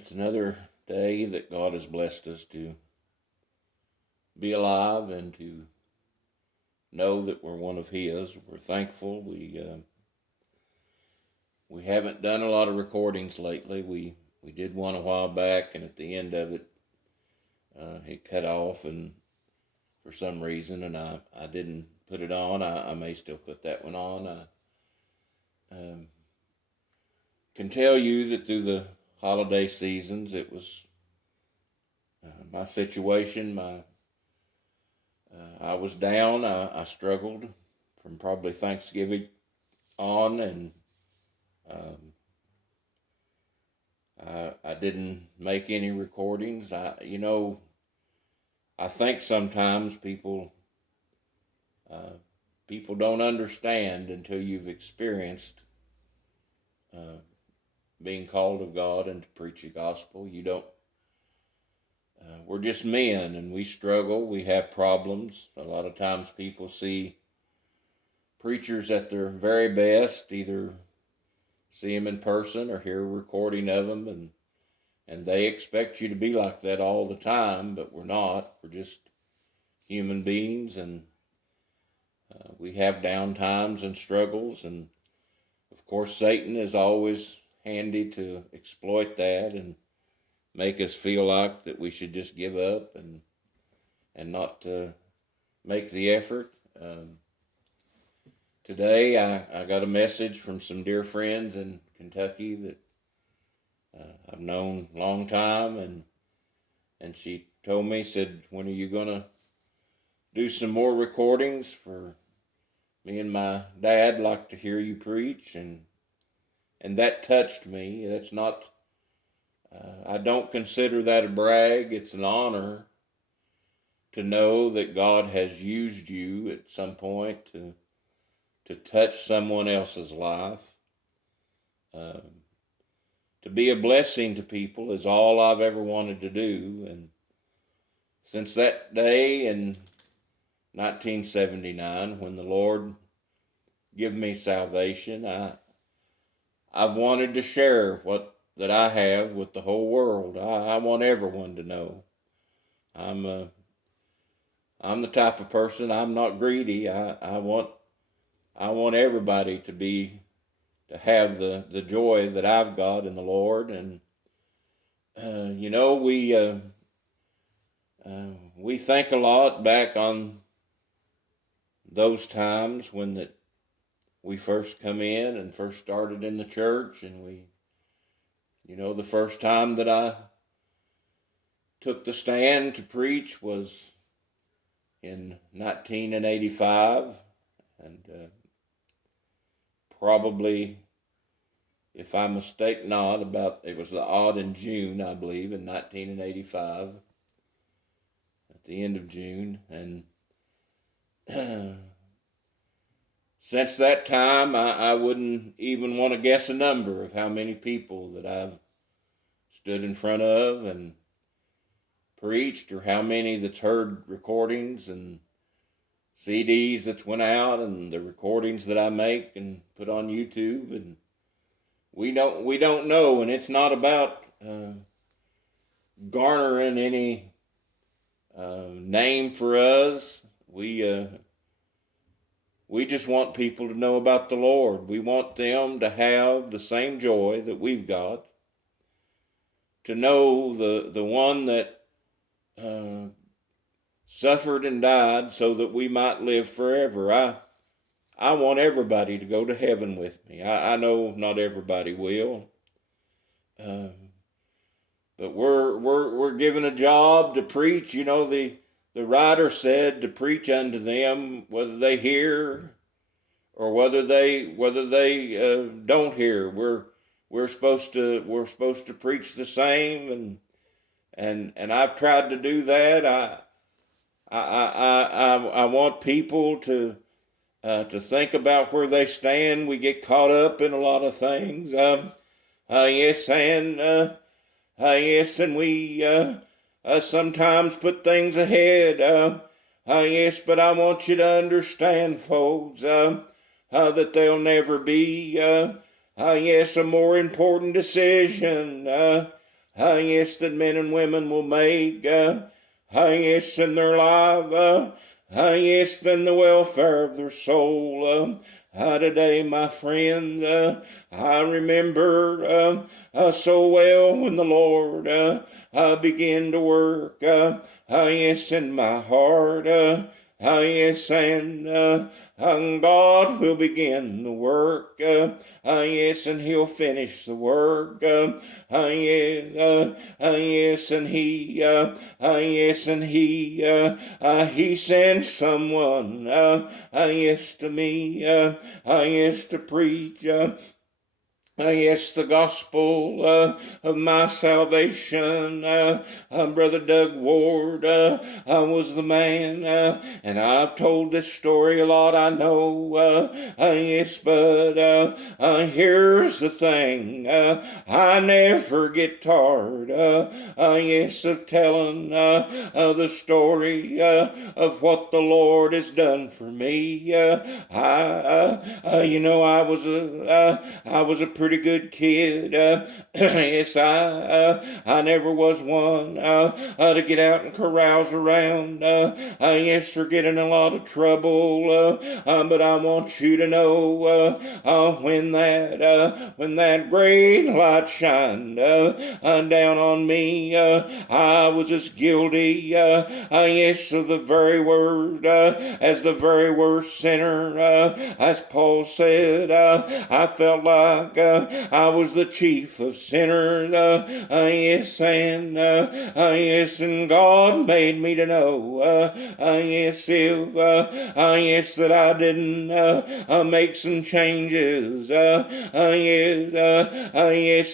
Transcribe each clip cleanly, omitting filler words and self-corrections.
It's another day that God has blessed us to be alive and to know that we're one of His. We're thankful. We haven't done a lot of recordings lately. We did one a while back, and at the end of it, it cut off, and for some reason, and I didn't put it on. I may still put that one on. I can tell you that through the holiday seasons, it was my situation. I was down. I struggled from probably Thanksgiving on, and um, I didn't make any recordings. I think sometimes uh, people don't understand until you've experienced uh, being called of God and to preach the gospel. You don't. We're just men, and we struggle. We have problems. A lot of times, people see preachers at their very best, either see them in person or hear a recording of them, and they expect you to be like that all the time, but we're not. We're just human beings, and we have down times and struggles, and of course Satan is always handy to exploit that and make us feel like that we should just give up and not make the effort. Today I got a message from some dear friends in Kentucky that I've known a long time, and she told me, said, when are you going to do some more recordings? For me and my dad like to hear you preach, and that touched me. That's not, I don't consider that a brag. It's an honor to know that God has used you at some point to touch someone else's life. Um, to be a blessing to people is all I've ever wanted to do. And since that day in 1979, when the Lord gave me salvation, I've wanted to share what that I have with the whole world. I want everyone to know. I'm I'm the type of person, I'm not greedy. I want everybody to have the joy that I've got in the Lord. And uh, you know we uh, we think a lot back on those times when we first come in and first started in the church, and the first time that I took the stand to preach was in 1985, and probably, if I mistake not, it was the odd in June, I believe, in 1985, at the end of June. And since that time, I wouldn't even want to guess a number of how many people that I've stood in front of and preached, or how many that's heard recordings and CDs that's went out, and the recordings that I make and put on YouTube. And we don't know, and it's not about garnering any name for us. We just want people to know about the Lord. We want them to have the same joy that we've got, to know the one that suffered and died so that we might live forever. I want everybody to go to heaven with me. I know not everybody will, but we're given a job to preach. The writer said to preach unto them whether they hear or whether they don't hear. We're supposed to preach the same, and I've tried to do that. I want people to think about where they stand. We get caught up in a lot of things. Yes, and we sometimes put things ahead. Yes, but I want you to understand, folks, that there'll never be, yes, a more important decision. Yes, that men and women will make, yes, in their life, yes, than the welfare of their soul. Today, my friend, I remember so well when the Lord began to work, yes, in my heart, yes, and God will begin the work, yes, and He'll finish the work, yes, and He sent someone, yes, to me, yes, to preach, yes, the gospel of my salvation. Brother Doug Ward was the man, and I've told this story a lot, I know. Yes, but here's the thing. I never get tired, yes, of telling the story of what the Lord has done for me. I was a pretty good kid. Yes, I never was one to get out and carouse around. Yes, or get in a lot of trouble. But I want you to know when that great light shined down on me, I was as guilty, yes, of the very word as the very worst sinner. As Paul said, I felt like I was the chief of sinners. Yes, and God made me to know, yes, if, yes, that I didn't make some changes, yes,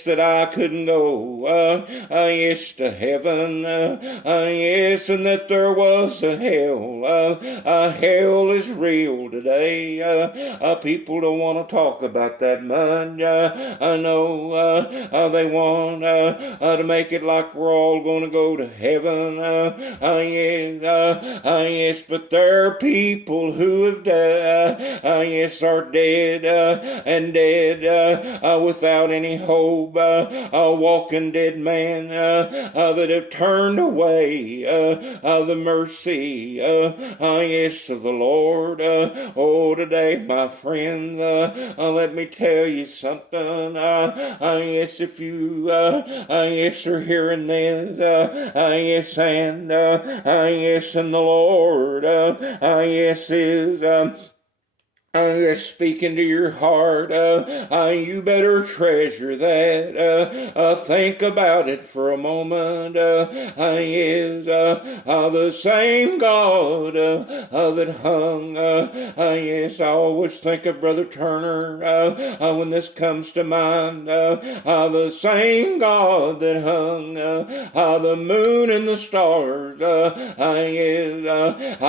that I couldn't go, yes, to heaven, yes, and that there was a hell. Hell is real today. People don't want to talk about that much. I know they want to make it like we're all going to go to heaven. Yes, but there are people who have died, yes, are dead and dead without any hope, a walking dead man that have turned away the mercy, yes, of the Lord. Oh, today, my friend, let me tell you something. Yes, if you yes, are hearing this, yes, and yes, and the Lord, yes, is speaking to your heart, you better treasure that. Think about it for a moment. Is the same God that hung. Yes, I always think of Brother Turner when this comes to mind. The same God that hung the moon and the stars.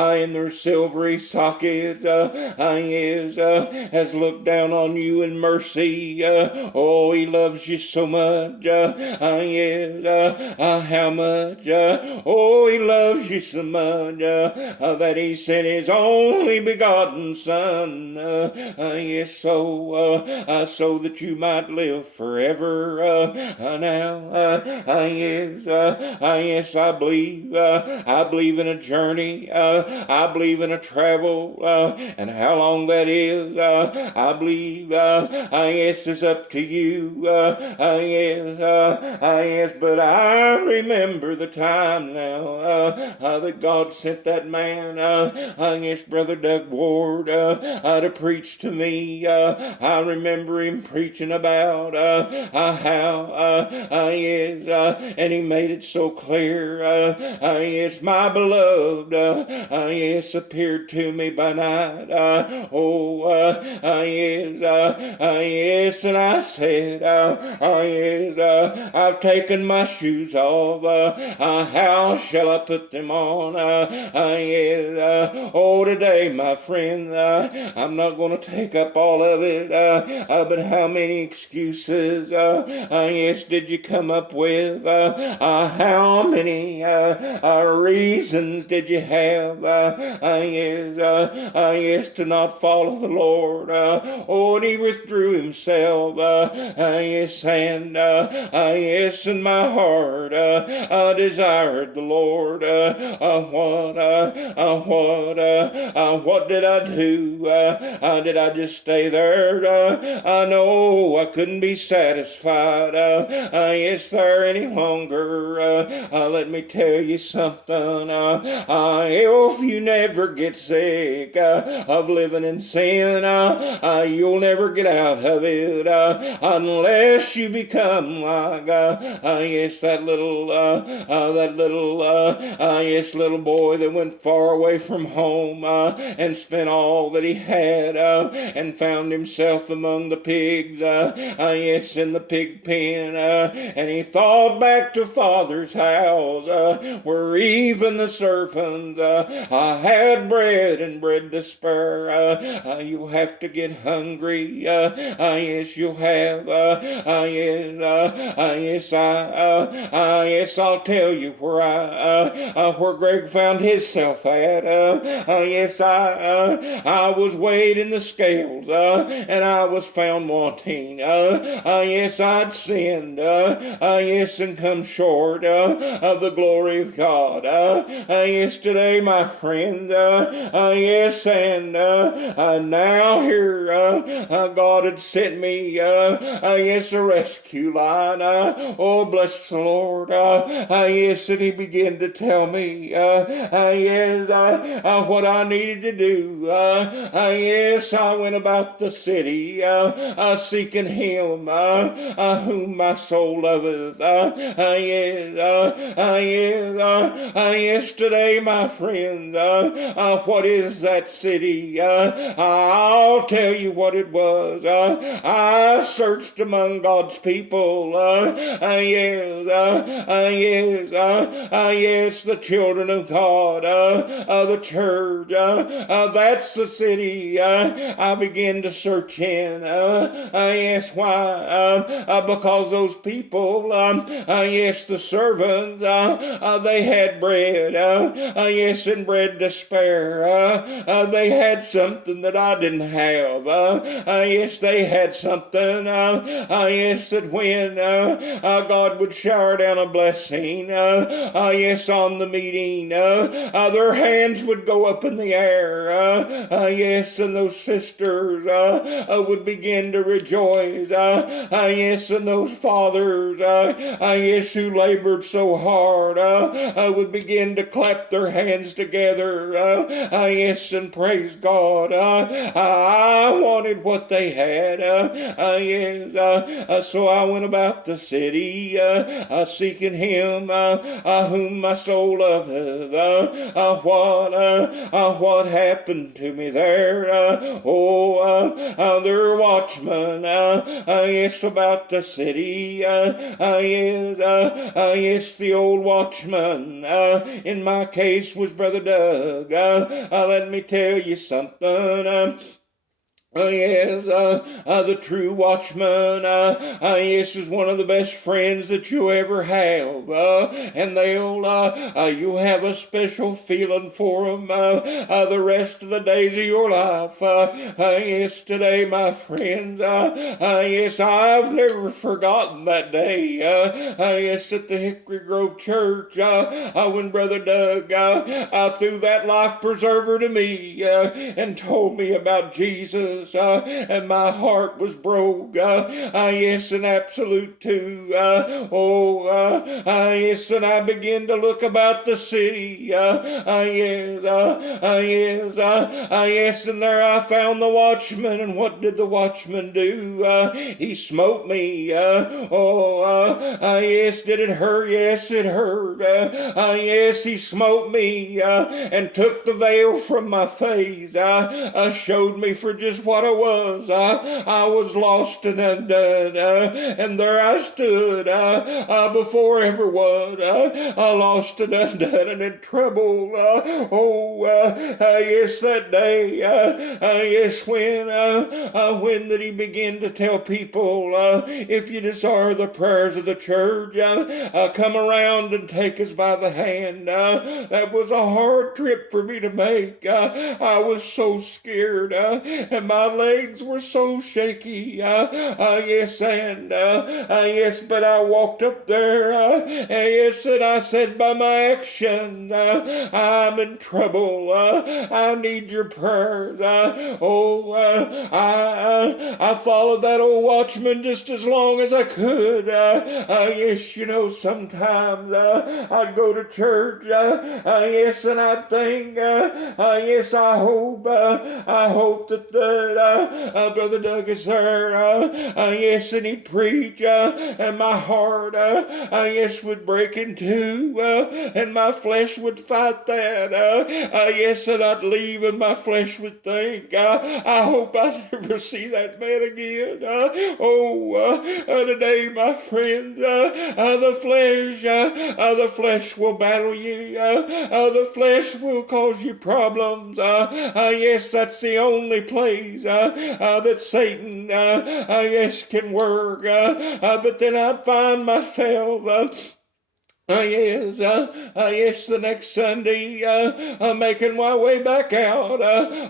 In their silvery sockets. Has looked down on you in mercy. Oh, He loves you so much. How much? Oh, He loves you so much that He sent His only begotten Son. Yes, so that you might live forever. Yes, I believe in a journey. I believe in a travel, and how long that is, I believe, yes, it's up to you, yes, but I remember the time now, that God sent that man, yes, Brother Doug Ward, to preach to me. I remember him preaching about, how, yes, and he made it so clear, yes, my beloved, yes, appeared to me by night, yes, and I said, yes, I've taken my shoes off, how shall I put them on? Yes, today, my friend, I'm not going to take up all of it, but how many excuses, yes, did you come up with? How many reasons did you have, yes, to not follow call of the Lord. And he withdrew himself. Yes, and yes, in my heart desired the Lord. What did I do? Did I just stay there? I know I couldn't be satisfied. Yes, there any longer. Let me tell you something. If you never get sick of living in sin, you'll never get out of it unless you become like yes, that little yes, little boy that went far away from home and spent all that he had and found himself among the pigs, yes, in the pig pen, and he thought back to Father's house where even the servants had bread and bread to spare. You'll have to get hungry, yes, you'll have, yes, yes, I'll tell you where Gregg found himself at. Yes, I was weighed in the scales, and I was found wanting. Yes, I'd sinned, yes, and come short of the glory of God. Yes, today, my friend, yes, and now here, God had sent me, yes, a rescue line. Oh, bless the Lord. Yes, and he began to tell me, yes, what I needed to do. Yes, I went about the city, seeking him, whom my soul loveth. Yes, today, my friends, what is that city? I'll tell you what it was. I searched among God's people. Yes, the children of God, the church. That's the city I began to search in. Yes, why? Because those people, yes, the servants, they had bread, yes, and bread to spare. They had something that I didn't have. Yes, they had something, yes, that when God would shower down a blessing, yes, on the meeting, their hands would go up in the air, yes, and those sisters would begin to rejoice, yes, and those fathers, yes, who labored so hard, would begin to clap their hands together, yes, and praise God. I wanted what they had, yes, so I went about the city, seeking him, whom my soul loveth. What happened to me there? There are watchmen, yes, about the city, yes, the old watchman, in my case was Brother Doug. Let me tell you something. Yes, the true watchman, yes, is one of the best friends that you ever have, and you'll have a special feeling for them, the rest of the days of your life. Yes, today, my friends, yes, I've never forgotten that day, yes, at the Hickory Grove Church, when Brother Doug, threw that life preserver to me, and told me about Jesus. And my heart was broke. Yes, an absolute too. Yes, and I began to look about the city. Yes, and there I found the watchman. And what did the watchman do? He smote me. Yes, did it hurt? Yes, it hurt. Yes, he smote me and took the veil from my face. Showed me for just what I was. I was lost and undone, and there I stood before everyone, lost and undone and in trouble. Yes, that day, yes, when that he began to tell people, if you desire the prayers of the church, come around and take us by the hand. That was a hard trip for me to make. I was so scared, and my legs were so shaky. Yes, and yes, but I walked up there, yes, and I said, by my actions, I'm in trouble. I need your prayers. I followed that old watchman just as long as I could. Yes, you know, sometimes I'd go to church, yes, and I'd think, yes, I hope that Brother Doug is there, yes, and he'd preach, and my heart, yes, would break in two, and my flesh would fight that, yes, and I'd leave, and my flesh would think, I hope I never see that man again. Today, my friends, the flesh will battle you. The flesh will cause you problems. Yes, that's the only place that Satan, yes, can work. But then I'd find myself yes, the next Sunday, making my way back out,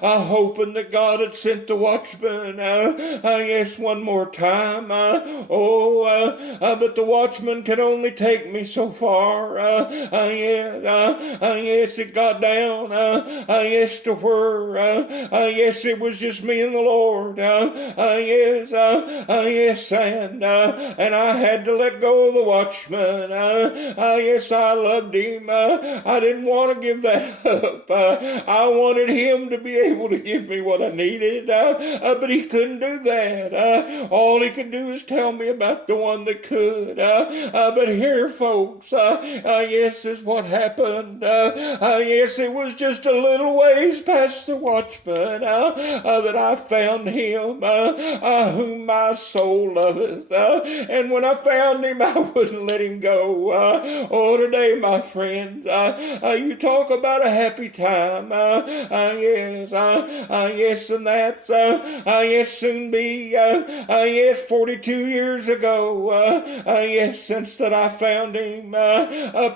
hoping that God had sent the watchman, yes, one more time. But the watchman could only take me so far. Yes, it got down, yes, to where, yes, it was just me and the Lord. Yes, and I had to let go of the watchman. Yes, I loved him. I didn't want to give that up. I wanted him to be able to give me what I needed, but he couldn't do that. All he could do is tell me about the one that could. But here, folks, yes, is what happened. Yes, it was just a little ways past the watchman that I found him, whom my soul loveth. And when I found him, I wouldn't let him go. Today, my friends, you talk about a happy time. Yes, yes, and that's, yes, soon be, yes, 42 years ago, yes, since that I found him,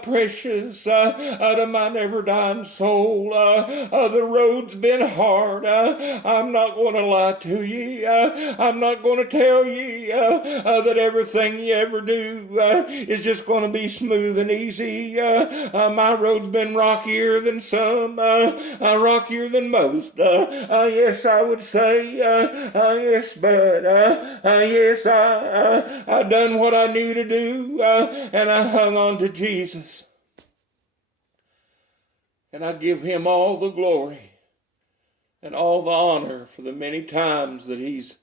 precious to my never-dying soul. The road's been hard. I'm not going to lie to you. I'm not going to tell you that everything you ever do is just going to be smooth and easy. My road's been rockier than some, rockier than most. Yes, I would say, yes, but yes, I done what I knew to do, and I hung on to Jesus. And I give him all the glory and all the honor for the many times that he's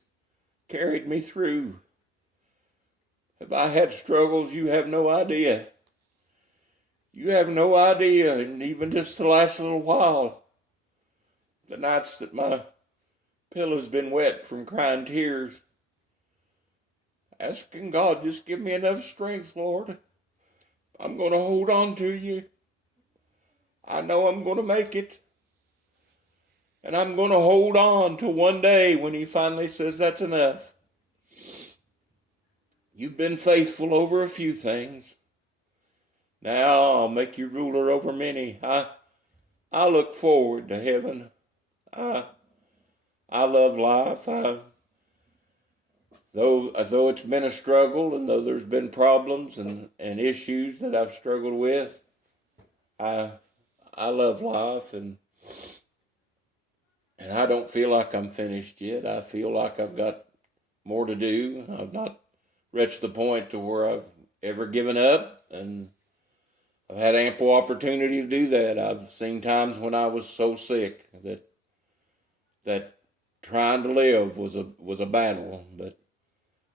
carried me through. Have I had struggles? You have no idea. You have no idea, and even just the last little while, the nights that my pillow's been wet from crying tears, asking God, just give me enough strength, Lord. I'm going to hold on to you. I know I'm going to make it. And I'm going to hold on till one day when he finally says, that's enough. You've been faithful over a few things. Now I'll make you ruler over many. I look forward to heaven. I love life. Though it's been a struggle, and though there's been problems and issues that I've struggled with, I love life, and I don't feel like I'm finished yet. I feel like I've got more to do. I've not reached the point to where I've ever given up, and I've had ample opportunity to do that. I've seen times when I was so sick that trying to live was a battle,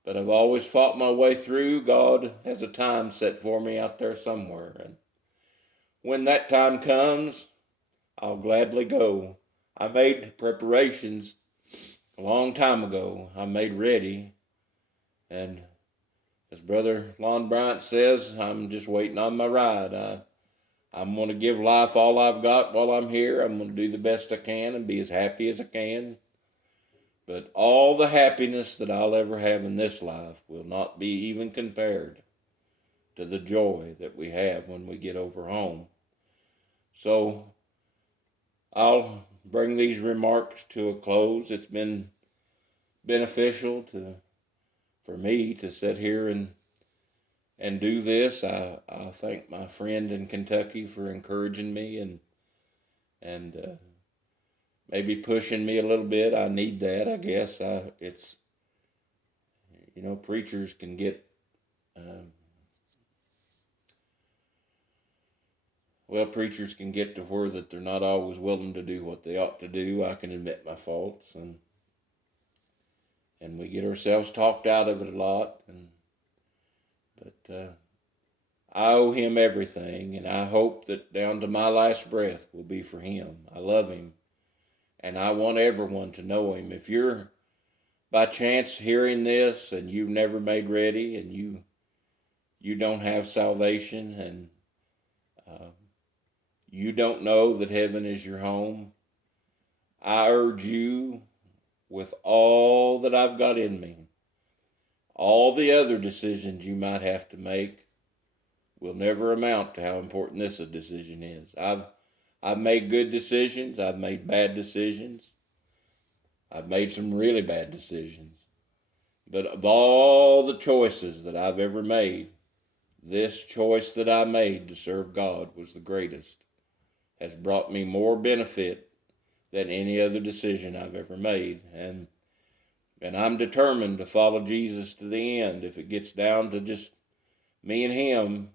but I've always fought my way through. God has a time set for me out there somewhere, and when that time comes, I'll gladly go. I made preparations a long time ago, I made ready, and as Brother Lon Bryant says, I'm just waiting on my ride. I'm going to give life all I've got while I'm here. I'm going to do the best I can and be as happy as I can. But all the happiness that I'll ever have in this life will not be even compared to the joy that we have when we get over home. So I'll bring these remarks to a close. It's been beneficial for me to sit here and do this. I thank my friend in Kentucky for encouraging me and maybe pushing me a little bit. I need that, I guess. It's, preachers can get, preachers can get to where that they're not always willing to do what they ought to do. I can admit my faults, and we get ourselves talked out of it a lot. But I owe him everything, and I hope that down to my last breath will be for him. I love him, and I want everyone to know him. If you're by chance hearing this and you've never made ready and you don't have salvation and you don't know that heaven is your home, I urge you with all that I've got in me, all the other decisions you might have to make will never amount to how important this decision is. I've made good decisions. I've made bad decisions. I've made some really bad decisions. But of all the choices that I've ever made, this choice that I made to serve God was the greatest. Has brought me more benefit than any other decision I've ever made. And I'm determined to follow Jesus to the end. If it gets down to just me and him,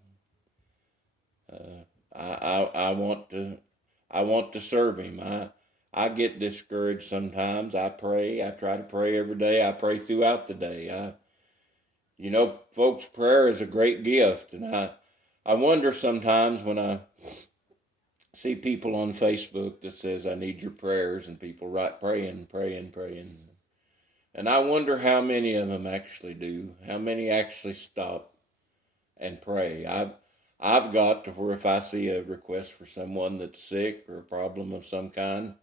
I want to serve him. I get discouraged sometimes. I pray. I try to pray every day. I pray throughout the day. Folks, prayer is a great gift, and I wonder sometimes when I see people on Facebook that says I need your prayers, and people write praying, praying, praying. And I wonder how many of them actually do. How many actually stop and pray. I've got to where if I see a request for someone that's sick or a problem of some kind,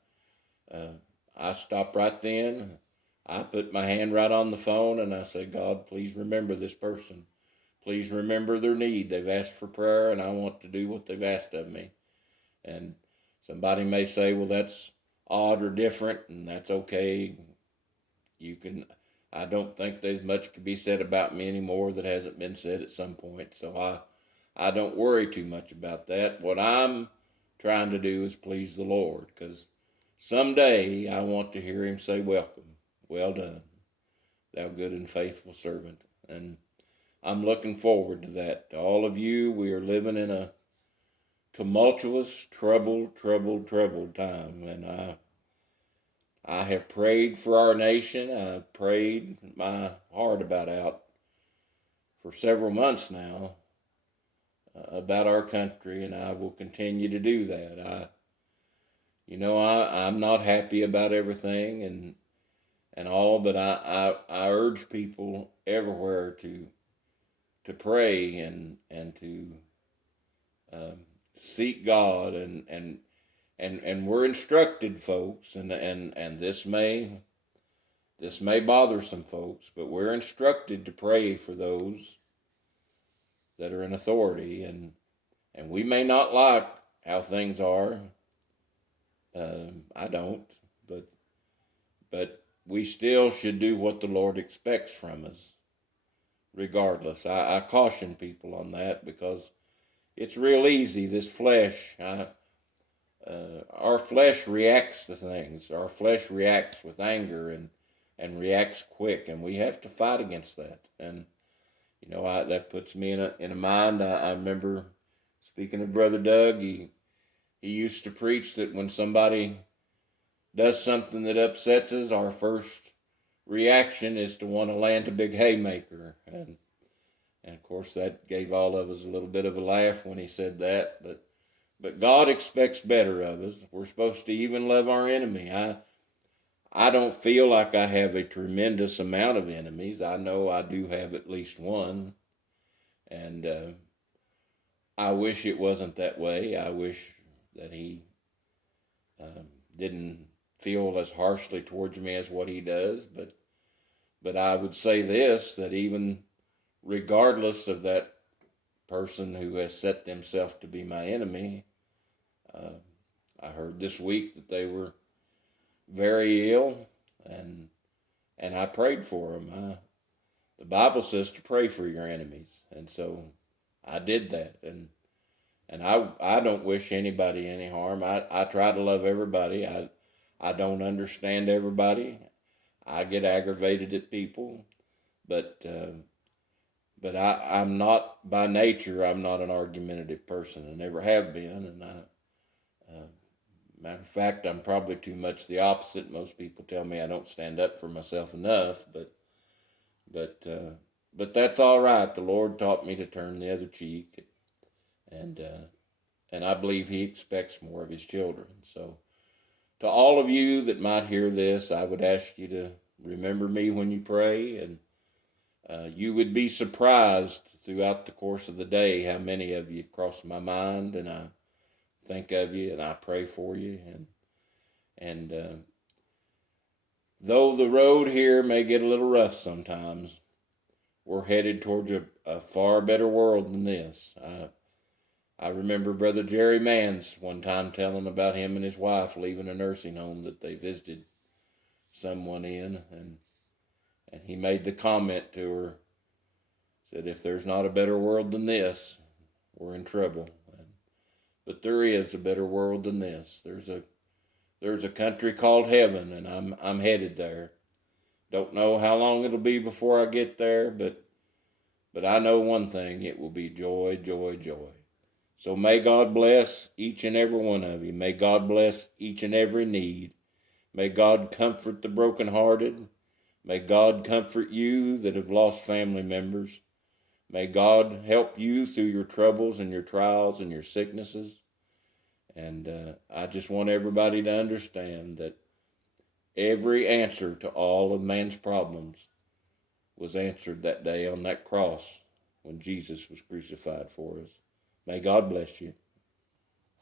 I stop right then. I put my hand right on the phone and I say, God, please remember this person. Please remember their need. They've asked for prayer and I want to do what they've asked of me. And somebody may say, well, that's odd or different, and that's okay. I don't think there's much could be said about me anymore that hasn't been said at some point. So I don't worry too much about that. What I'm trying to do is please the Lord, because someday I want to hear him say, welcome, well done, thou good and faithful servant. And I'm looking forward to that. To all of you, we are living in a tumultuous, troubled time. And I have prayed for our nation. I've prayed my heart out for several months now about our country, and I will continue to do that. I'm not happy about everything and all, but I urge people everywhere to pray and to seek God and we're instructed, folks, and this may bother some folks, but we're instructed to pray for those that are in authority, and we may not like how things are. I don't, but we still should do what the Lord expects from us, regardless. I caution people on that because it's real easy. This flesh, our flesh reacts to things. Our flesh reacts with anger and reacts quick, and we have to fight against that. And that puts me in a mind. I remember speaking of Brother Doug. He used to preach that when somebody does something that upsets us, our first reaction is to want to land a big haymaker. And of course that gave all of us a little bit of a laugh when he said that. But God expects better of us. We're supposed to even love our enemy. I don't feel like I have a tremendous amount of enemies. I know I do have at least one, and I wish it wasn't that way. I wish that he um, didn't feel as harshly towards me as what he does. But I would say this, that even regardless of that person who has set themselves to be my enemy, uh, I heard this week that they were very ill, and I prayed for them. The Bible says to pray for your enemies, and so I did that, and I don't wish anybody any harm. I try to love everybody. I don't understand everybody. I get aggravated at people, but I'm not by nature. I'm not an argumentative person. I never have been, and matter of fact, I'm probably too much the opposite. Most people tell me I don't stand up for myself enough, but uh, but that's all right. The Lord taught me to turn the other cheek, and I believe He expects more of His children. So, to all of you that might hear this, I would ask you to remember me when you pray, and you would be surprised throughout the course of the day how many of you cross my mind, and I think of you and I pray for you, and though the road here may get a little rough sometimes, we're headed towards a far better world than this. I remember Brother Jerry Mans one time telling about him and his wife leaving a nursing home that they visited someone in, and he made the comment to her, said, if there's not a better world than this, we're in trouble. But there is a better world than this. There's a country called heaven, and I'm headed there. Don't know how long it'll be before I get there, but I know one thing, it will be joy, joy, joy. So may God bless each and every one of you. May God bless each and every need. May God comfort the brokenhearted. May God comfort you that have lost family members. May God help you through your troubles and your trials and your sicknesses. And I just want everybody to understand that every answer to all of man's problems was answered that day on that cross when Jesus was crucified for us. May God bless you.